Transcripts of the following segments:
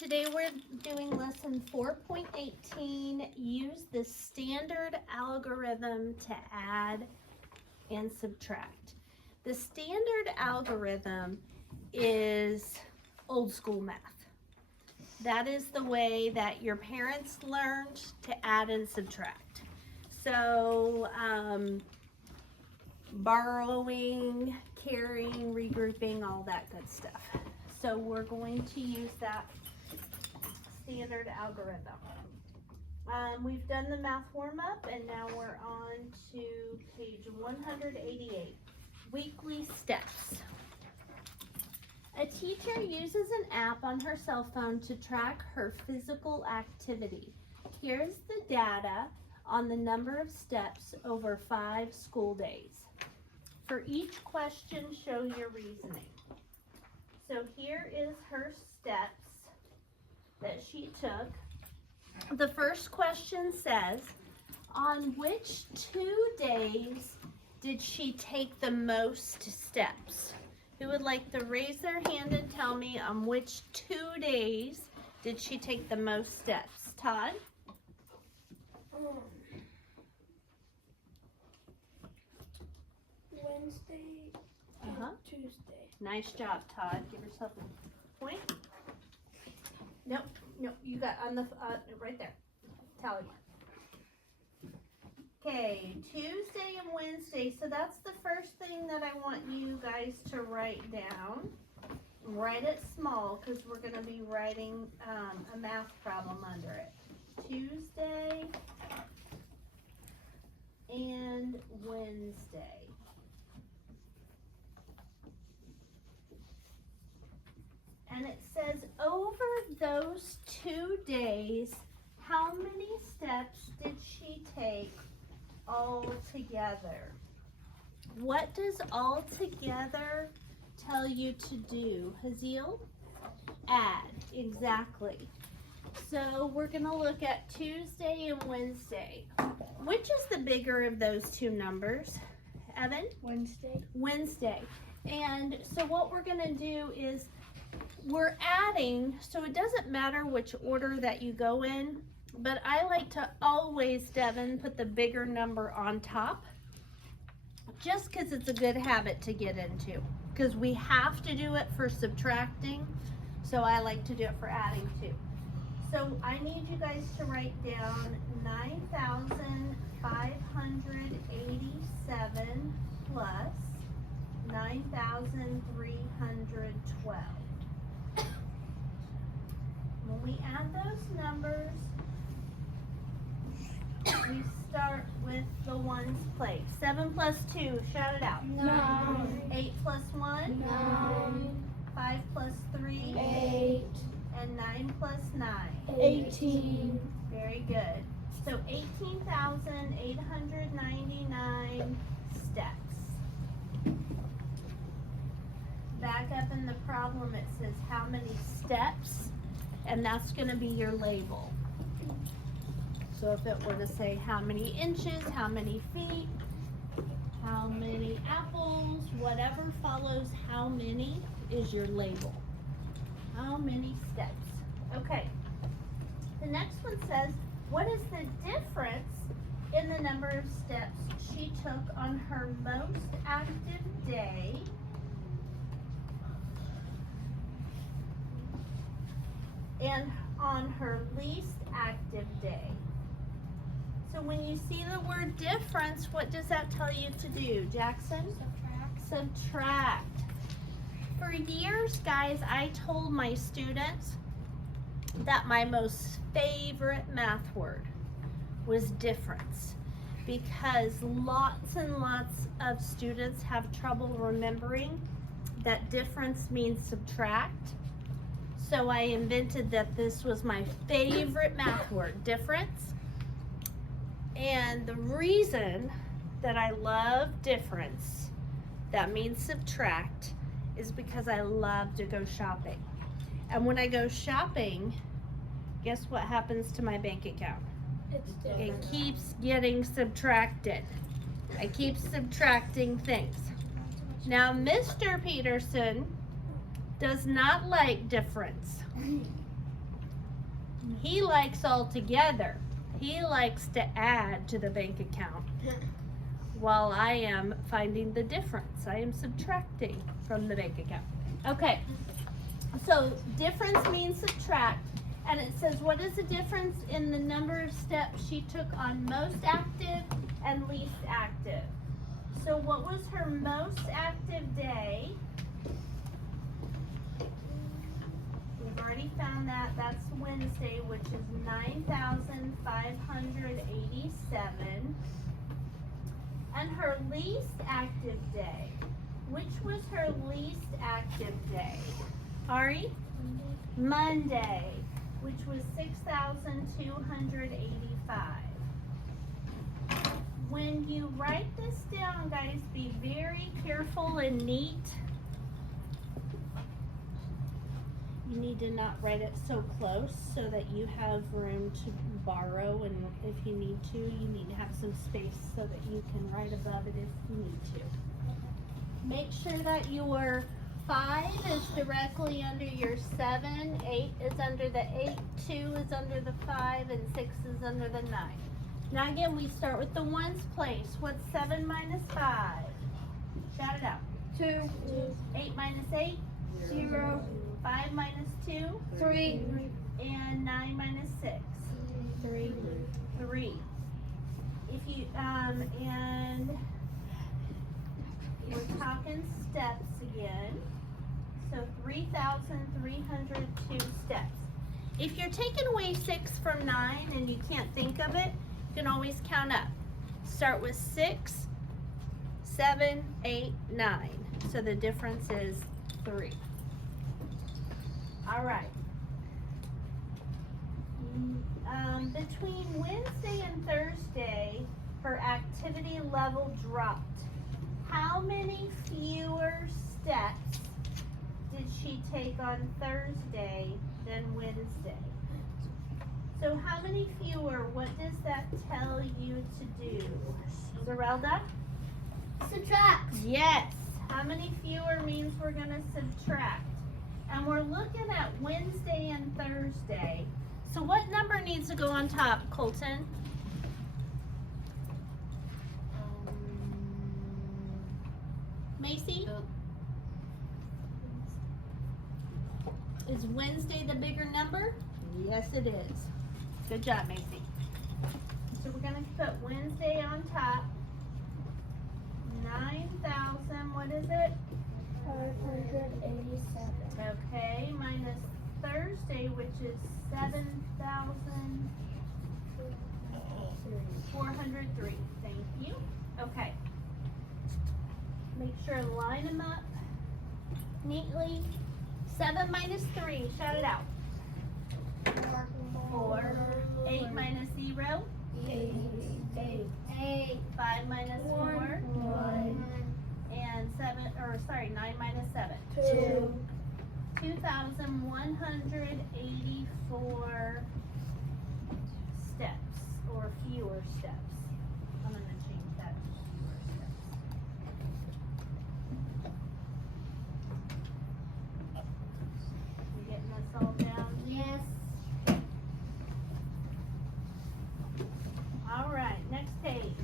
Today we're doing lesson 4.18, use the standard algorithm to add and subtract. The standard algorithm is old school math. That is the way that your parents learned to add and subtract. So, borrowing, carrying, regrouping, all that good stuff. So we're going to use that standard algorithm. We've done the math warm-up and now we're on to page 188, weekly steps. A teacher uses an app on her cell phone to track her physical activity. Here's the data on the number of steps over 5 school days. For each question, show your reasoning. So here is her steps that she took. The first question says, on which 2 days did she take the most steps? Who would like to raise their hand and tell me on which 2 days did she take the most steps? Todd? Wednesday and Tuesday. Nice job, Todd. Give yourself a point. Nope, you got on the, right there. Tally mark. Okay, Tuesday and Wednesday. So that's the first thing that I want you guys to write down. Write it small because we're going to be writing a math problem under it. Tuesday and Wednesday. And it says, over those 2 days, how many steps did she take all together? What does all together tell you to do? Haziel? Add, exactly. So we're going to look at Tuesday and Wednesday. Which is the bigger of those two numbers? Evan? Wednesday. Wednesday. And so what we're going to do is we're adding, so it doesn't matter which order that you go in, but I like to always, Devin, put the bigger number on top, just because it's a good habit to get into, because we have to do it for subtracting, so I like to do it for adding too. So I need you guys to write down 9,587 plus 9,312. When we add those numbers, we start with the ones place. 7 plus 2, shout it out. 9. 8 plus 1? 9. 5 plus 3? 8. And 9 plus 9? 18. Very good. So 18,899 steps. Back up in the problem, it says how many steps, and that's going to be your label. So if it were to say how many inches, how many feet, how many apples, whatever follows how many is your label. How many steps? Okay. The next one says, what is the difference in the number of steps she took on her most active day and on her least active day? So when you see the word difference, what does that tell you to do, Jackson? Subtract. For years, guys, I told my students that my most favorite math word was difference, because lots and lots of students have trouble remembering that difference means subtract. So I invented that this was my favorite math word, difference. And the reason that I love difference, that means subtract, is because I love to go shopping. And when I go shopping, guess what happens to my bank account? It's different. It keeps getting subtracted. I keep subtracting things. Now, Mr. Peterson does not like difference. He likes all together. He likes to add to the bank account while I am finding the difference. I am subtracting from the bank account. Okay, so difference means subtract. And it says, what is the difference in the number of steps she took on most active and least active? So what was her most active day? We've already found that. That's Wednesday, which is 9,587. And her least active day. Which was her least active day? Ari? Monday, which was 6,285. When you write this down, guys, be very careful and neat. You need to not write it so close so that you have room to borrow, and if you need to, you need to have some space so that you can write above it if you need to. Make sure that your 5 is directly under your 7, 8 is under the 8, 2 is under the 5, and 6 is under the 9. Now again, we start with the ones place. What's 7 minus 5? Shout it out. 2, 8 minus 8? 0, 5 minus 2? 3, And 9 minus 6? 3. 3. If you, and we're talking steps again. So 3,302 steps. If you're taking away 6 from 9 and you can't think of it, you can always count up. Start with 6, 7, 8, 9. So the difference is 3. All right. Between Wednesday and Thursday, her activity level dropped. How many fewer steps did she take on Thursday than Wednesday? So how many fewer? What does that tell you to do? Zerelda? Subtract. Yes. How many fewer means we're going to subtract? And we're looking at Wednesday and Thursday. So what number needs to go on top, Colton? Macy? Is Wednesday the bigger number? Yes, it is. Good job, Macy. So we're going to put Wednesday on top. 9,000, what is it? 587. Okay, minus Thursday, which is 7,403. Thank you. Okay. Make sure to line them up neatly. 7 minus 3, shout it out. 4. 8 minus 0. 8. 5 minus 4. 1. And 9 minus 7. 2. 2,184 steps, or fewer steps. I'm going to change that to fewer steps. You getting this all down? Yes. All right, next page.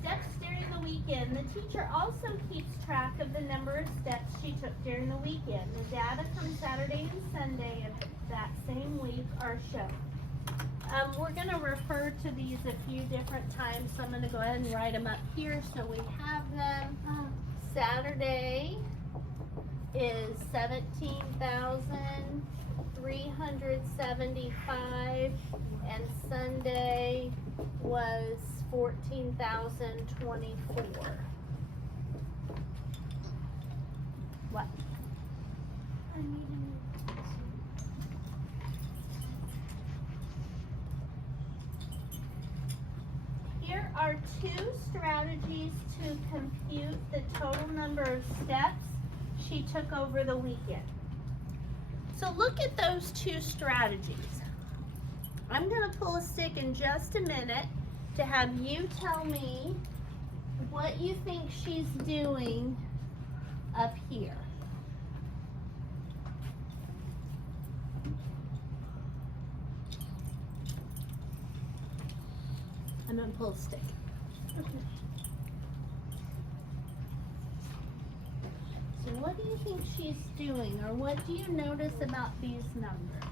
Steps during the weekend. The teacher also keeps track of the number of steps she took during the weekend. The data from Saturday and Sunday of that same week are shown. We're going to refer to these a few different times, so I'm going to go ahead and write them up here so we have them. Saturday is 17,375, and Sunday was 14,024. What? Here are 2 strategies to compute the total number of steps she took over the weekend. So look at those 2 strategies. I'm going to pull a stick in just a minute to have you tell me what you think she's doing up here. I'm gonna pull a stick. So what do you think she's doing, or what do you notice about these numbers?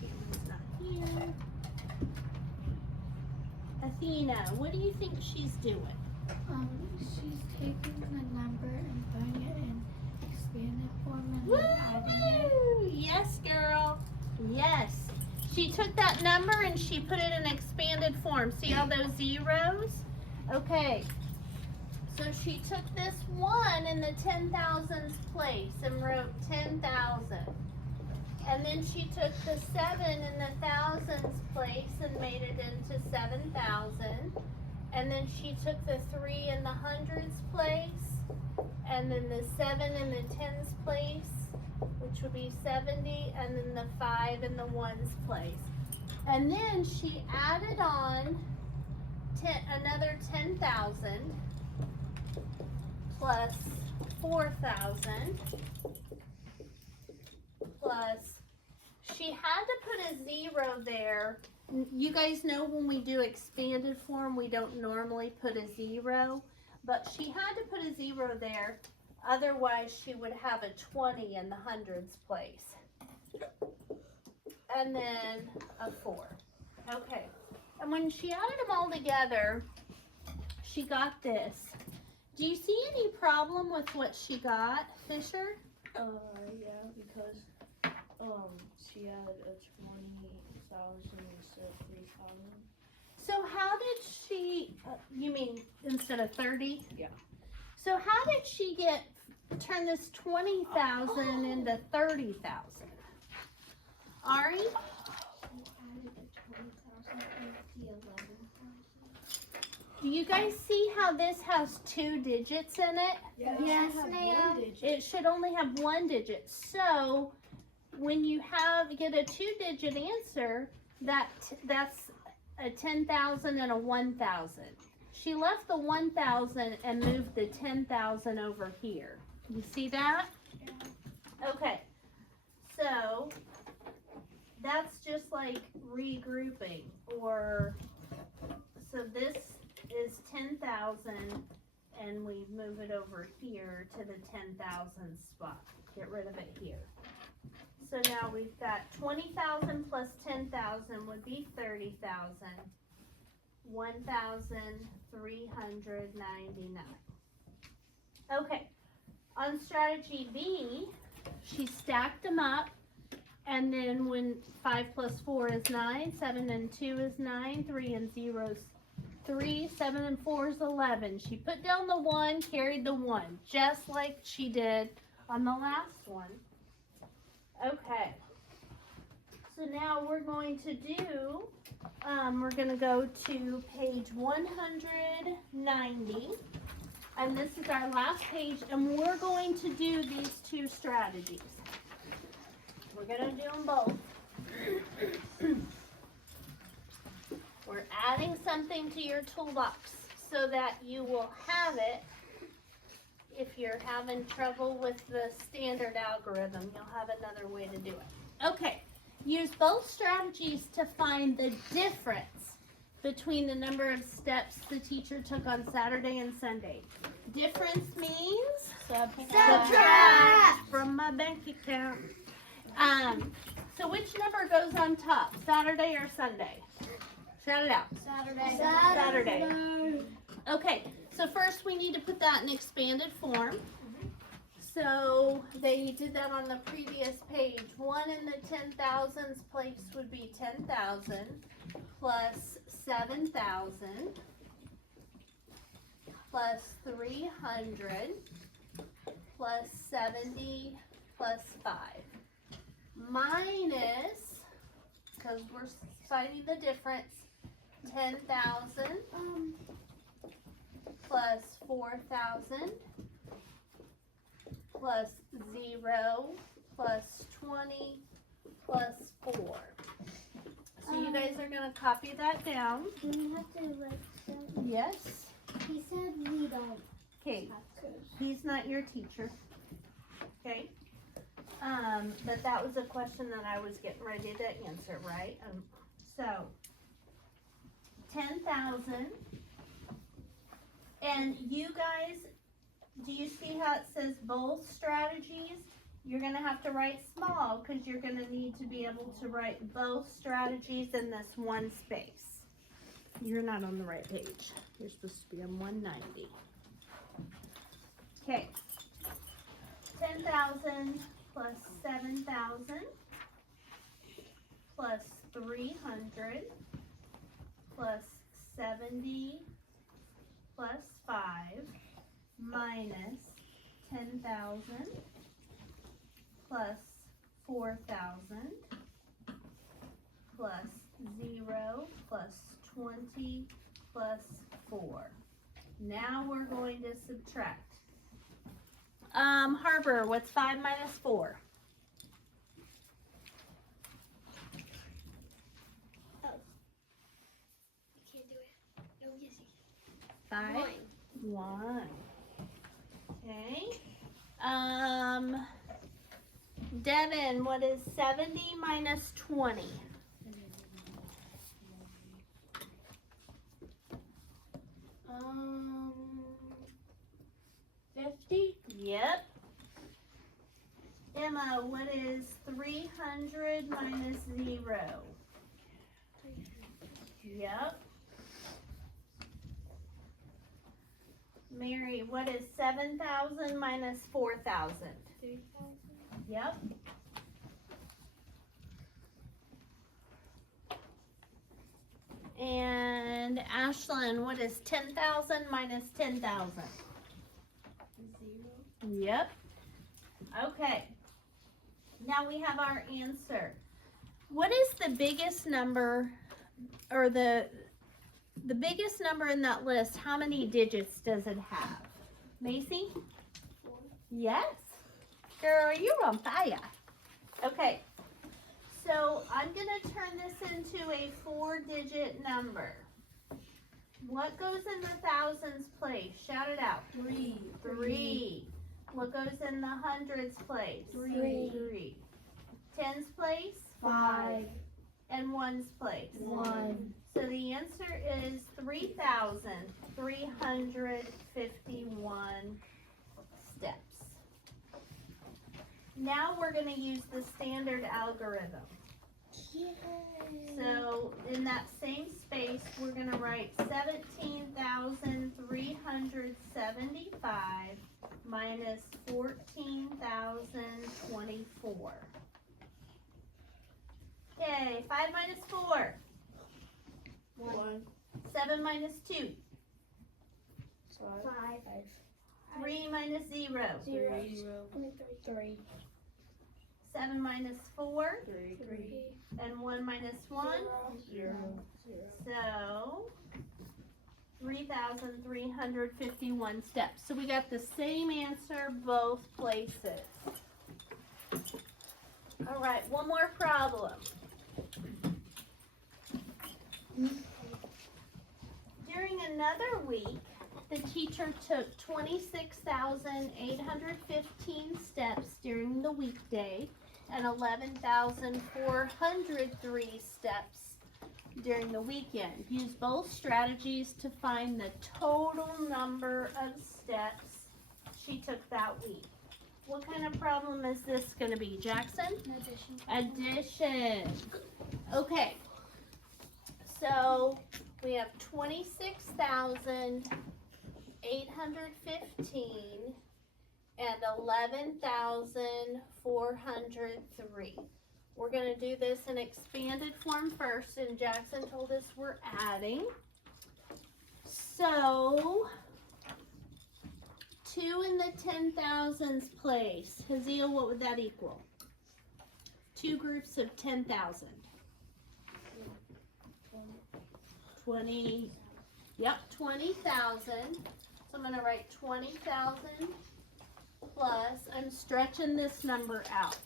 Cameron's not here. Athena, what do you think she's doing? She's taking the number and putting it in expanded form and then adding it. Woo! Yes, girl. Yes. She took that number and she put it in expanded form. See all those zeros? Okay. So she took this 1 in the 10,000s place and wrote 10,000. And then she took the 7 in the thousands place and made it into 7,000. And then she took the 3 in the hundreds place, and then the 7 in the tens place, which would be 70, and then the 5 in the ones place. And then she added on another 10,000 plus 4,000 plus, she had to put a 0 there. You guys know when we do expanded form, we don't normally put a 0, but she had to put a 0 there. Otherwise, she would have a 20 in the hundreds place. And then a 4. Okay. And when she added them all together, she got this. Do you see any problem with what she got, Fisher? Yeah, because she had a 20,000 instead of 3,000. So how did she, you mean instead of 30? Yeah. So how did she turn this 20,000 into 30,000? Ari? She added the 20,000 and the 11,000. Do you guys see how this has 2 digits in it? Yes, ma'am. It should only have 1 digit. So when you get a 2-digit answer, that's a 10,000 and a 1,000. She left the 1,000 and moved the 10,000 over here. You see that? Yeah. Okay. So that's just like regrouping, or so this is 10,000 and we move it over here to the 10,000 spot. Get rid of it here. So now we've got 20,000 plus 10,000 would be 30,000. 1,399. Okay. On strategy B, she stacked them up, and then when 5 plus 4 is 9, 7 and 2 is 9, 3 and 0 is 3, 7 and 4 is 11. She put down the 1, carried the 1, just like she did on the last one. Okay. So now we're going to do, we're going to go to page 190. And this is our last page, and we're going to do these 2 strategies. We're going to do them both. We're adding something to your toolbox so that you will have it. If you're having trouble with the standard algorithm, you'll have another way to do it. Okay, use both strategies to find the difference between the number of steps the teacher took on Saturday and Sunday. Difference means subtract from my bank account. So which number goes on top, Saturday or Sunday? Shout it out. Saturday. Okay, so first we need to put that in expanded form. So they did that on the previous page. 1 in the 10,000s place would be 10,000 plus 7,000 plus 300 plus 70 plus 5 minus, because we're finding the difference, 10,000 plus 4,000 plus 0 plus 20 plus 4. So you guys are going to copy that down. Do we have to write that? Yes. He said we don't Okay. have to. He's not your teacher. Okay. But that was a question that I was getting ready to answer, right? So 10,000. And you guys, do you see how it says both strategies? You're gonna have to write small because you're gonna need to be able to write both strategies in this one space. You're not on the right page. You're supposed to be on 190. Okay. 10,000 plus 7,000 plus 300 plus 70 plus 5 minus 10,000 plus 4,000 plus 0 plus 20 plus 4. Now we're going to subtract. Harper, what's 5 minus 4? Oh. I can't do it. No, yes, you 5? 1. Okay. Devin, what is 70 minus 20? 50. Yep. Emma, what is 300 minus 0? Yep. Mary, what is 7,000 minus 4,000? 3,000. Yep. And Ashlyn, what is 10,000 minus 10,000? 0. Yep. Okay. Now we have our answer. What is the biggest number, or the biggest number in that list? How many digits does it have? Macy? 4. Yes. Girl, you're on fire. Okay. So I'm gonna turn this into a 4-digit number. What goes in the thousands place? Shout it out. 3. 3. What goes in the hundreds place? 3. Tens place? 5. And ones place? 1. So the answer is 3,351 steps. Now we're going to use the standard algorithm. Yay. So in that same space, we're going to write 17,375 minus 14,024. Okay, 5 minus 4. 1. 7 minus 2. 5. 3 minus 0. 0. 3. 7 minus 4. 3. And 1 minus 1. 0. So 3,351 steps. So we got the same answer both places. All right, one more problem. During another week, the teacher took 26,815 steps during the weekday and 11,403 steps during the weekend. Use both strategies to find the total number of steps she took that week. What kind of problem is this going to be, Jackson? Addition. Okay. So we have 26,815 and 11,403. We're going to do this in expanded form first, and Jackson told us we're adding. So 2 in the 10,000s place. Haziel, what would that equal? 2 groups of 10,000. 20. Yep, 20,000. So I'm going to write 20,000 plus, I'm stretching this number out.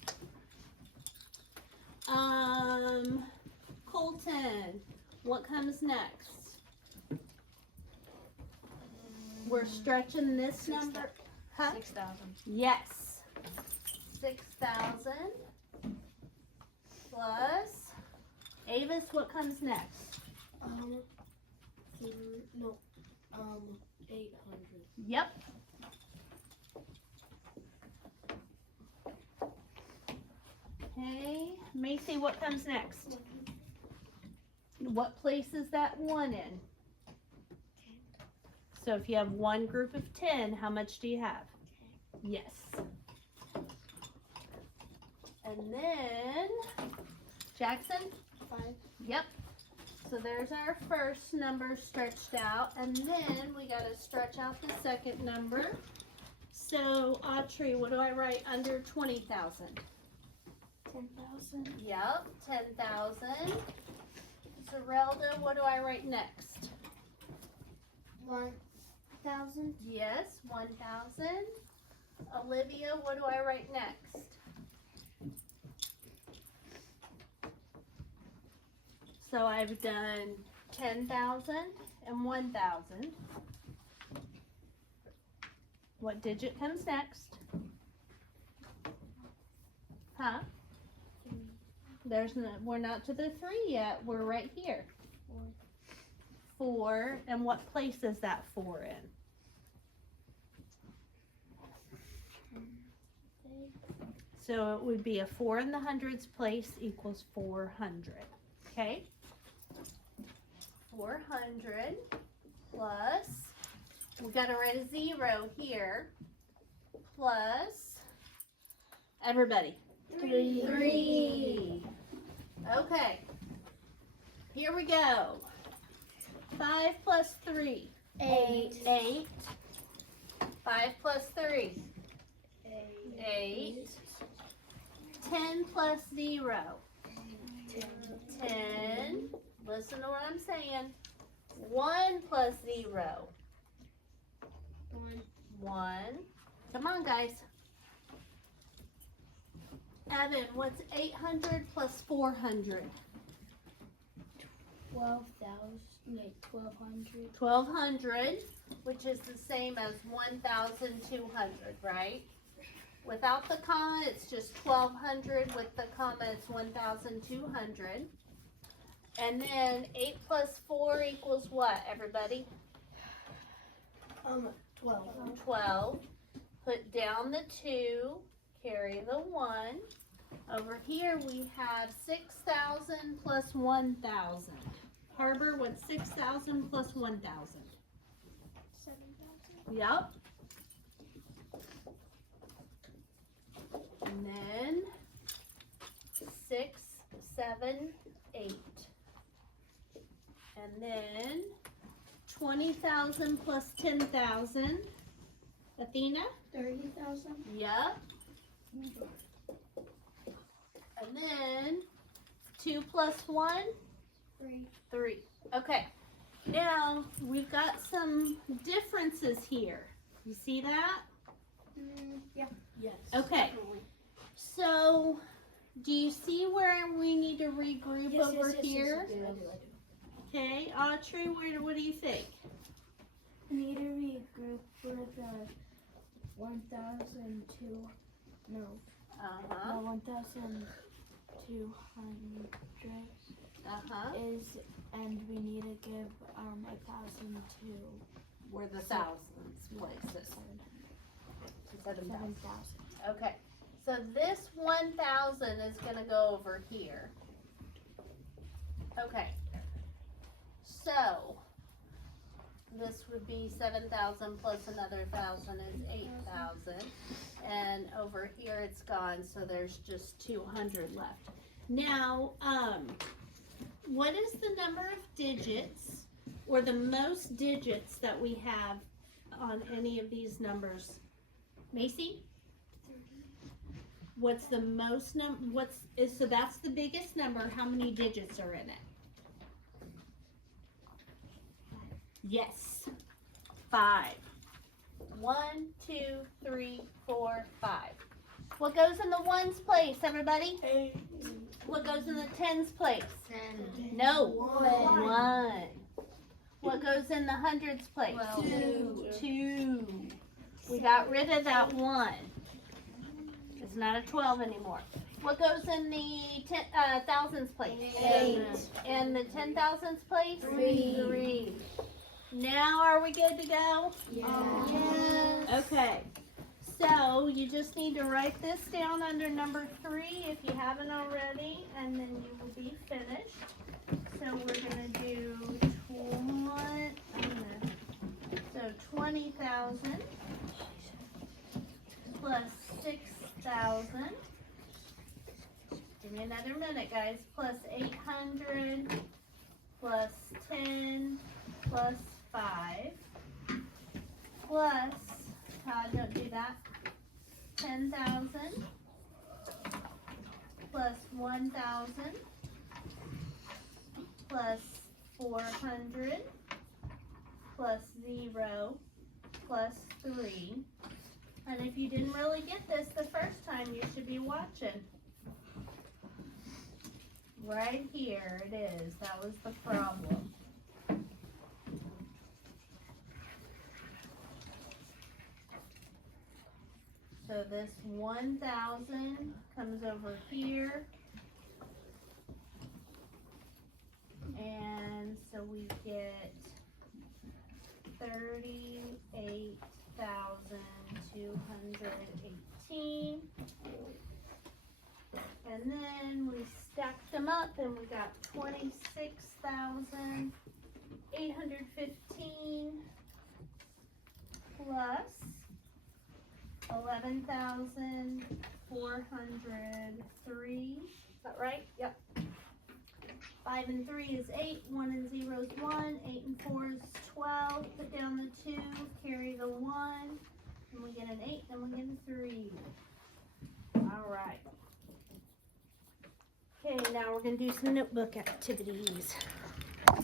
Colton, what comes next? We're stretching this number. Huh? 6,000. Yes. 6,000 plus, Avis, what comes next? 800. Yep. Okay, Macy, what comes next? What place is that 1 in? So if you have one group of 10, how much do you have? Yes. And then, Jackson? 5. Yep. So there's our first number stretched out, and then we gotta stretch out the second number. So, Autrey, what do I write under 20,000? 10,000. Yep, 10,000. Zerelda, what do I write next? 1,000. Yes, 1,000. Olivia, what do I write next? So I've done 10,000 and 1,000. What digit comes next? Huh? We're not to the 3 yet. We're right here. 4. And what place is that 4 in? So it would be a 4 in the hundreds place equals 400. Okay? 400 plus, we got to write a 0 here, plus, everybody. 3. Okay. Here we go. 5 plus 3. 8. 8. 5 plus 3. 8. 10 plus 0. 10. Listen to what I'm saying. 1 plus 0. 1. Come on, guys. Evan, what's 800 plus 400? 1,200. 1,200, which is the same as 1,200, right? Without the comma, it's just 1,200. With the comma, it's 1,200. And then 8 plus 4 equals what, everybody? 12. 12. Put down the 2, carry the 1. Over here we have 6,000 plus 1,000. Harbor, what's 6,000 plus 1,000? 7,000. Yep. And then 6, 7, 8. And then 20,000 plus 10,000. Athena? 30,000. Yep. And then 2 plus 1? 3. 3. Okay. Now we've got some differences here. You see that? Yeah. Yes. Okay. So, do you see where we need to regroup over here? I do. Okay, Autrey, what do you think? We need to regroup for the 1,002. No. 1,200 is, and we need to give 1,000 to Where the thousands places. 7,000. 7,000. Okay. So this 1,000 is going to go over here. Okay. So this would be 7,000 plus another 1,000 is 8,000. And over here it's gone, so there's just 200 left. Now, what is the number of digits or the most digits that we have on any of these numbers? Macy? What's the most so that's the biggest number. How many digits are in it? Yes. 5. 1, 2, 3, 4, 5. What goes in the ones place, everybody? 8. What goes in the tens place? 10. No. 1. What goes in the hundreds place? 2. 2. We got rid of that 1. It's not a 12 anymore. What goes in the thousands place? 8. And the 10,000s place? 3. 3. Now are we good to go? Yes. Okay. So you just need to write this down under number 3 if you haven't already, and then you will be finished. So we're gonna do 20,000 plus 6,000. Give me another minute, guys. Plus 800 plus 10 plus 5 plus, Todd, don't do that, 10,000 plus 1,000 plus 400 plus 0 plus 3. And if you didn't really get this the first time, you should be watching. Right here it is. That was the problem. So this 1,000 comes over here. And so we get 38,218. And then we stacked them up and we got 26,815 plus 11,403. Is that right? Yep. 5 and 3 is 8, 1 and 0 is 1, 8 and 4 is 12, put down the 2, carry the 1, and we get an 8, then we get a 3. Alright. Okay, now we're going to do some notebook activities.